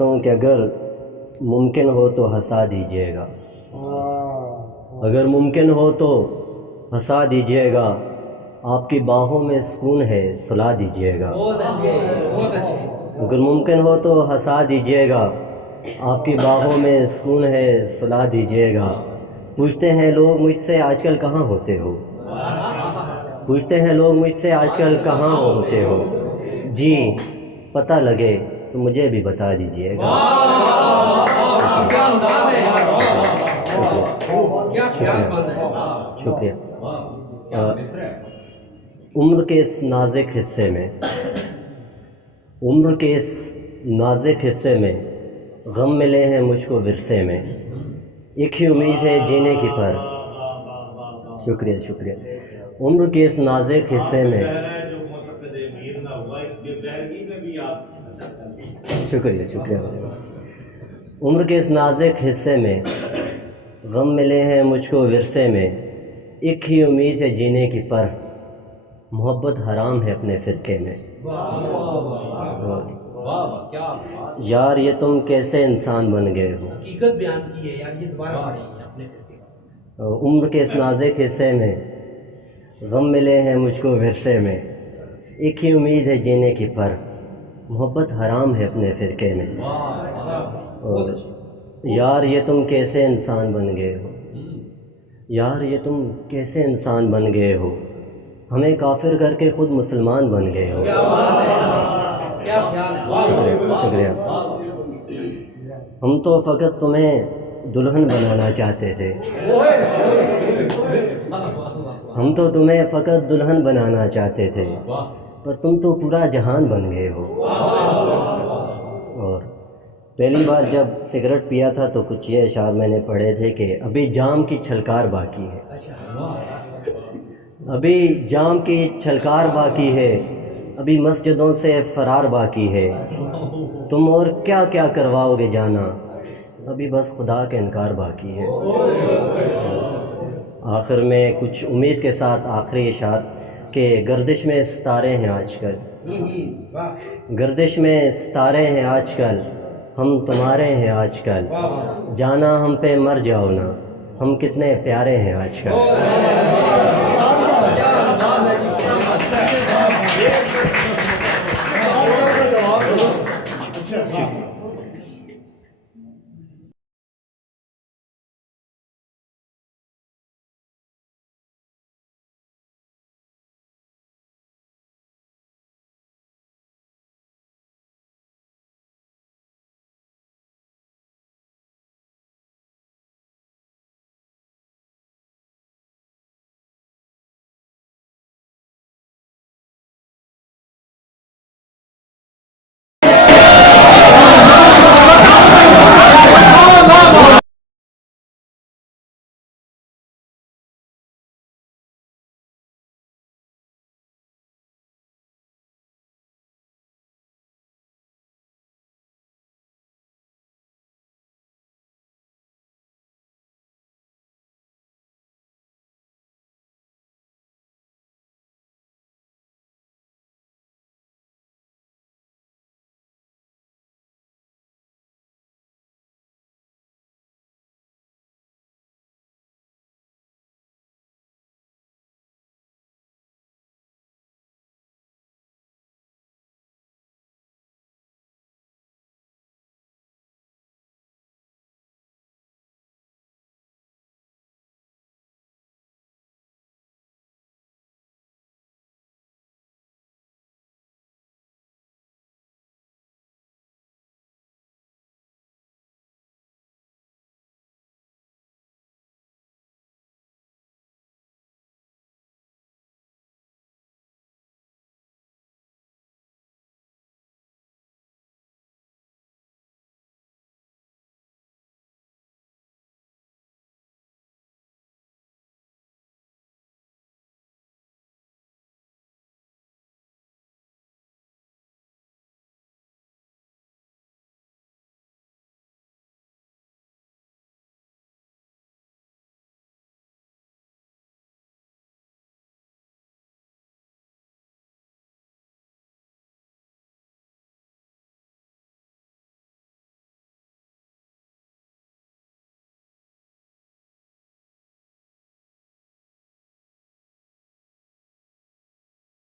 کہتا ہوں کہ اگر ممکن ہو تو ہنسا دیجیے گا، اگر ممکن ہو تو ہنسا دیجیے گا، آپ کی باہوں میں سکون ہے سلا دیجیے گا۔ اگر ممکن ہو تو ہنسا دیجیے گا، آپ کی باہوں میں سکون ہے سلا دیجیے گا۔ پوچھتے ہیں لوگ مجھ سے آج کل کہاں ہوتے ہو، پوچھتے ہیں لوگ مجھ سے آج کل کہاں ہوتے ہو، جی پتہ لگے تو مجھے بھی بتا دیجیے گا۔ شکریہ۔ عمر کے اس نازک حصے میں، عمر کے اس نازک حصے میں غم ملے ہیں مجھ کو ورثے میں، ایک ہی امید ہے جینے کی پر۔ شکریہ شکریہ۔ عمر کے اس نازک حصے میں، شکریہ شکریہ۔ عمر کے اس نازک حصے میں غم ملے ہیں مجھ کو ورثے میں، ایک ہی امید ہے جینے کی پر، محبت حرام ہے اپنے فرقے میں۔ یار یہ تم کیسے انسان بن گئے ہو، حقیقت بیان کی ہے یار، یہ دوبارہ پڑھیں اپنے فرقے۔ عمر کے اس نازک حصے میں غم ملے ہیں مجھ کو ورثے میں، ایک ہی امید ہے جینے کی پر، محبت حرام ہے اپنے فرقے میں۔ اور یار یہ تم کیسے انسان بن گئے ہو، یار یہ تم کیسے انسان بن گئے ہو، ہمیں کافر کر کے خود مسلمان بن گئے ہو۔ شکریہ شکریہ۔ ہم تو فقط تمہیں دلہن بنانا چاہتے تھے، ہم تو تمہیں فقط دلہن بنانا چاہتے تھے، پر تم تو پورا جہان بن گئے ہو۔ اور پہلی بار جب سگریٹ پیا تھا تو کچھ یہ اشعار میں نے پڑھے تھے کہ ابھی جام کی چھلکار باقی ہے، ابھی جام کی چھلکار باقی ہے، ابھی مسجدوں سے فرار باقی ہے، تم اور کیا کیا کرواؤ گے جانا، ابھی بس خدا کا انکار باقی ہے۔ آخر میں کچھ امید کے ساتھ آخری اشعار کہ گردش میں ستارے ہیں آج کل، گردش میں ستارے ہیں آج کل، ہم تمہارے ہیں آج کل، جانا ہم پہ مر جاؤ نا، ہم کتنے پیارے ہیں آج کل۔